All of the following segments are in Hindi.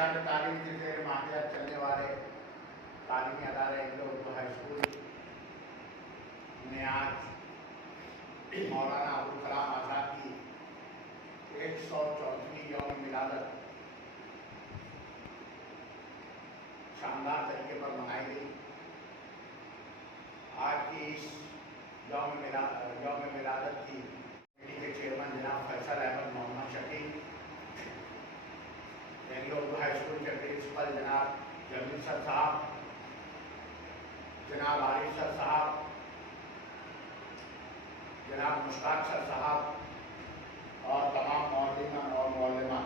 अक्षर तालीम के जेर मातहत चलने वाले तालीमी अदारे इंडो उर्दू हाई स्कूल ने आज मौलाना अबुल कलाम आज़ाद की 104वीं यौम मिलादत शानदार तरीके पर मनाई गई। आज की इस यौम मिलादत की कमेटी के चेयरमैन जनाब Faisal Ahmed Mohammad Shakeel, Indo Urdu high school के प्रिंसिपल जनाब जमील सर साहब, जनाब आरिफ सर साहब, जनाब मुश्ताक सर साहब और तमाम मौलवीन और मौलमा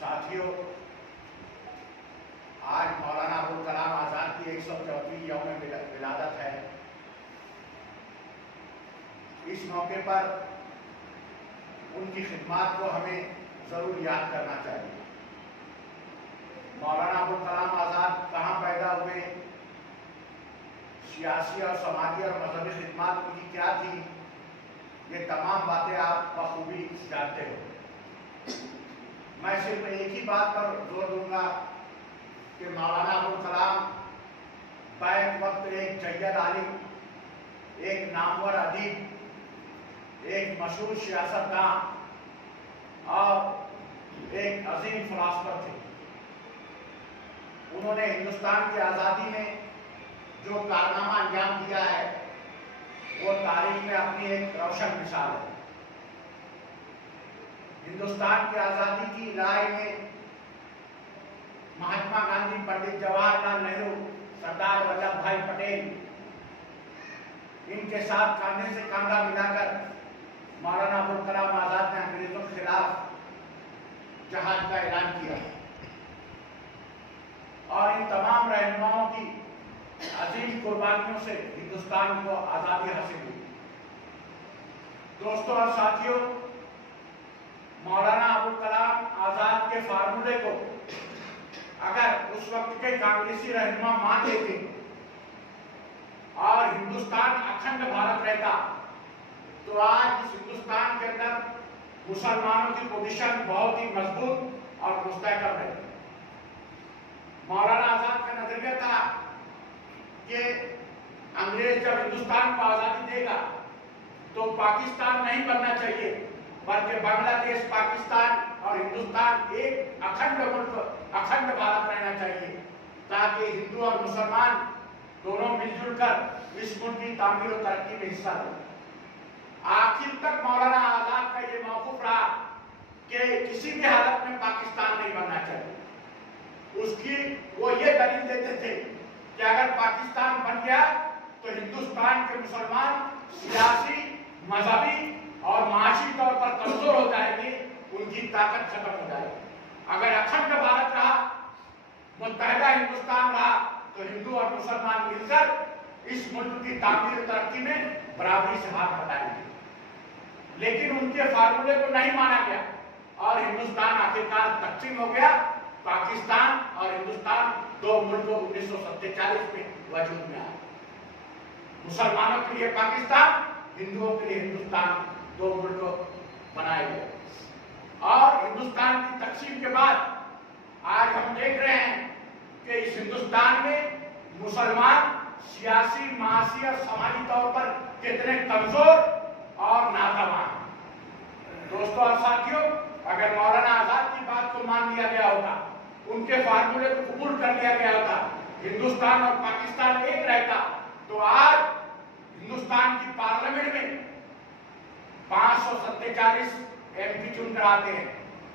साथियों, आज मौलाना अबुल कलाम आज़ाद की 104वीं यौम विलादत है। इस मौके पर उनकी खिदमत को हमें जरूर याद करना चाहिए। मौलाना अबुल कलाम आज़ाद कहाँ पैदा हुए, सियासी और समाजी और मजहबी खिदमत उनकी क्या थी, ये तमाम बातें आप बखूबी जानते हो। मैं सिर्फ एक ही बात पर जोर दूंगा कि मौलाना अबुल कलाम बैक वक्त एक जय्यद आलिम, एक नामवर अदीब, एक मशहूर सियासतदान और एक अजीम फिलासफर थे। उन्होंने हिंदुस्तान की आज़ादी में जो कारनामा अंजाम दिया है वो तारीख में अपनी एक रोशन मिसाल है। हिंदुस्तान की आज़ादी की लड़ाई में महात्मा गांधी, पंडित जवाहरलाल नेहरू, सरदार वल्लभ भाई पटेल, इनके साथ कांधे से कांधा मिलाकर मौलाना अबुल कलाम आज़ाद ने अंग्रेजों के खिलाफ जहाद का ऐलान किया और इन तमाम रहनुमाओं की अजीम कुर्बानियों से हिंदुस्तान को आज़ादी हासिल हुई। दोस्तों और साथियों, मौलाना अबुल कलाम आज़ाद के फार्मूले को अगर उस वक्त के कांग्रेसी रहनुमा मान लेते और हिंदुस्तान अखंड भारत रहता तो आज इस हिंदुस्तान के अंदर मुसलमानों की पोजीशन बहुत ही मजबूत और मुस्तहकम है। मौलाना आज़ाद का नजरिया था कि अंग्रेज जब हिंदुस्तान को आज़ादी देगा तो पाकिस्तान नहीं बनना चाहिए, बल्कि बांग्लादेश, पाकिस्तान और हिंदुस्तान एक अखंड मुल्क, अखंड भारत रहना चाहिए, ताकि हिंदू और मुसलमान दोनों मिलजुल कर इस मुल्क की तामीर और तरक्की में हिस्सा लें। आखिर तक मौलाना आज़ाद का ये मौक़िफ़ रहा कि किसी भी हालत में पाकिस्तान नहीं बनना चाहिए। उसकी वो ये दलील देते थे कि अगर पाकिस्तान बन गया तो हिंदुस्तान के मुसलमान सियासी, मजहबी और माशी तौर पर कमजोर हो जाएंगे, उनकी ताकत खत्म हो जाएगी। अगर अखंड भारत रहा, मुत्तहदा हिंदुस्तान रहा, तो हिंदू और मुसलमान मिलकर इस मुल्क की तामीर तरक्की में बराबरी से हाथ बढ़ाएंगे। लेकिन उनके फार्मूले को नहीं माना गया और हिंदुस्तान आखिरकार तकसीम हो गया। पाकिस्तान और हिंदुस्तान दो मुल्क 1947 में वजूद में आए। मुसलमानों के लिए पाकिस्तान, हिंदुओं के लिए हिंदुस्तान, दो मुल्क बनाए गए। और हिंदुस्तान की तकसीम के बाद आज हम देख रहे हैं कि इस हिंदुस्तान में मुसलमान सियासी, मासी और समाजी तौर पर कितने कमजोर और नाकाम। दोस्तों और साथियों, अगर मौलाना आज़ाद की बात को मान लिया गया होता, उनके फार्मूले को कबूल कर लिया गया होता, हिंदुस्तान और पाकिस्तान एक रहता, तो आज हिंदुस्तान की पार्लियामेंट में 547 MP चुनकर आते हैं,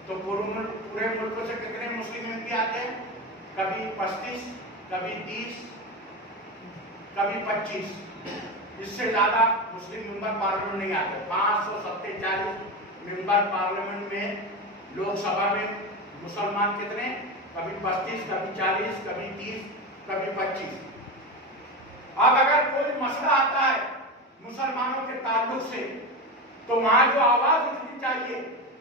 तो पूरे मुल्क से कितने मुस्लिम MP आते हैं? कभी 35, कभी 30, कभी 25, इससे ज्यादा मुस्लिम मेंबर पार्लियामेंट नहीं आते। 547 मेंबर पार्लियामेंट में, लोकसभा में मुसलमान कितने? कभी 35, कभी 40, कभी 30, कभी 25। अब अगर कोई मसला आता है मुसलमानों के ताल्लुक से, तो वहां जो आवाज उठनी चाहिए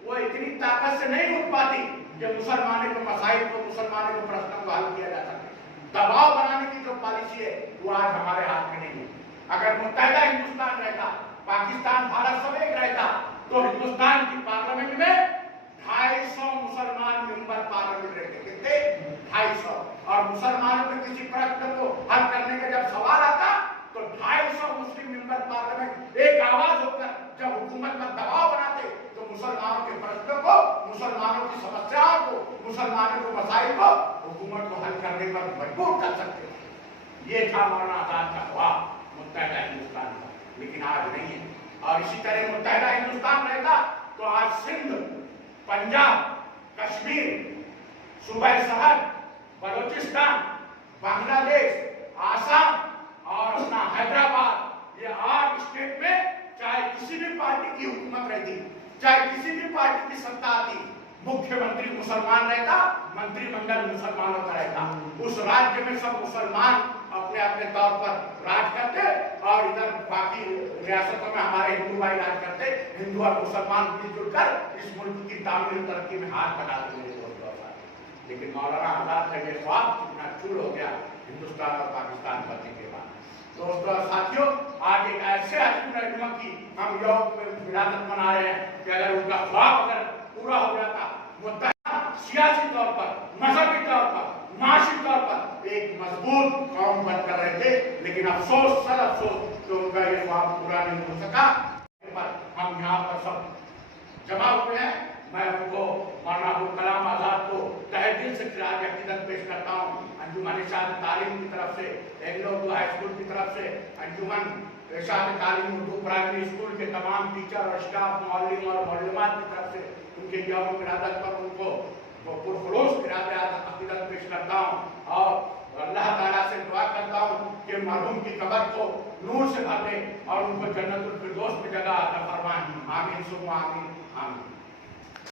वो इतनी ताकत से नहीं उठ पाती कि मुसलमानों के मसाइल को, मुसलमानों के प्रश्नों को हल किया जा सके। दबाव बनाने की जो पॉलिसी है वो आज हमारे हाथ में नहीं है। अगर मुत्तहदा हिंदुस्तान रहता, पाकिस्तान, भारत सब एक रहता, तो हिंदुस्तान की पार्लियामेंट में 250 मुसलमान 250, और मुसलमानों के किसी प्रश्न को हल करने का जब सवाल आता तो 250 मुस्लिम मेंबर पार्लियामेंट एक आवाज होकर जब हुकूमत पर दबाव बनाते तो मुसलमानों के प्रश्नों को, मुसलमानों की समस्याओं को, मुसलमानों के मसाइल को हुकूमत को हल करने पर मजबूर कर सकते थे। ये था मौलाना आजाद का ख्वाब मुत्तहिदा हिंदुस्तान का, लेकिन आज नहीं है। और इसी तरह मुत्तहिदा हिंदुस्तान रहेगा तो आज सिंध, पंजाब, कश्मीर, सूबा सरहद, बलोचिस्तान, बांग्लादेश, आसाम और अपना हैदराबाद, ये 8 स्टेट में चाहे किसी भी पार्टी की हुकूमत रहती, चाहे किसी भी पार्टी की सत्ता आती, मुख्यमंत्री मुसलमान रहता, मंत्रिमंडल मुसलमानों का रहता। उस राज्य में सब मुसलमान अपने अपने तौर पर राज करते और इधर बाकी रियासतों में हमारे हिंदू भाई राज करते। हिंदू और मुसलमान मिलजुल कर इस मुल्क की तामीर तरक्की में हाथ बढ़ाते हुए दोस्तों। लेकिन मौलाना आजाद का ये ख्वाब कितना चूर हो गया हिंदुस्तान और पाकिस्तान बनने के बाद। दोस्तों और साथियों, आज एक ऐसे अजीम रहनुमा की हम योग विरासत मना रहे हैं कि अगर उनका ख्वाब अगर पूरा हो जाता, मुत्तहिदा सियासी तौर पर, मजहबी तौर पर, माशी तौर पर एक मजबूत कौम बनकर रहे थे। लेकिन अफसोस, सद अफसोस कि उनका ये ख्वाब पूरा नहीं हो सका। हम यहाँ पर सब जमा हुए हैं। मैं उनको मौलाना अबुल कलाम आजाद को तहे दिल से खिराज अकीदत पेश करता हूँ। अंजुमन इरशाद तालीम की तरफ से, एंग्लो उर्दू हाई स्कूल की तरफ से, अंजुमन इरशाद तालीम उर्दू प्राइमरी स्कूल के तमाम टीचर और स्टाफ, मौलवी और मौलमात की तरफ से उनके यौम विरादत पर उनको पुरखुलूस खिराज अकीदत पेश करता हूँ और अल्लाह ताला से दुआ करता हूँ कि मरहूम की कब्र को नूर से भर दे और उनको जन्नतुल फिरदौस में जगह अता फरमाए। आमीन सुम्मा आमीन आमीन।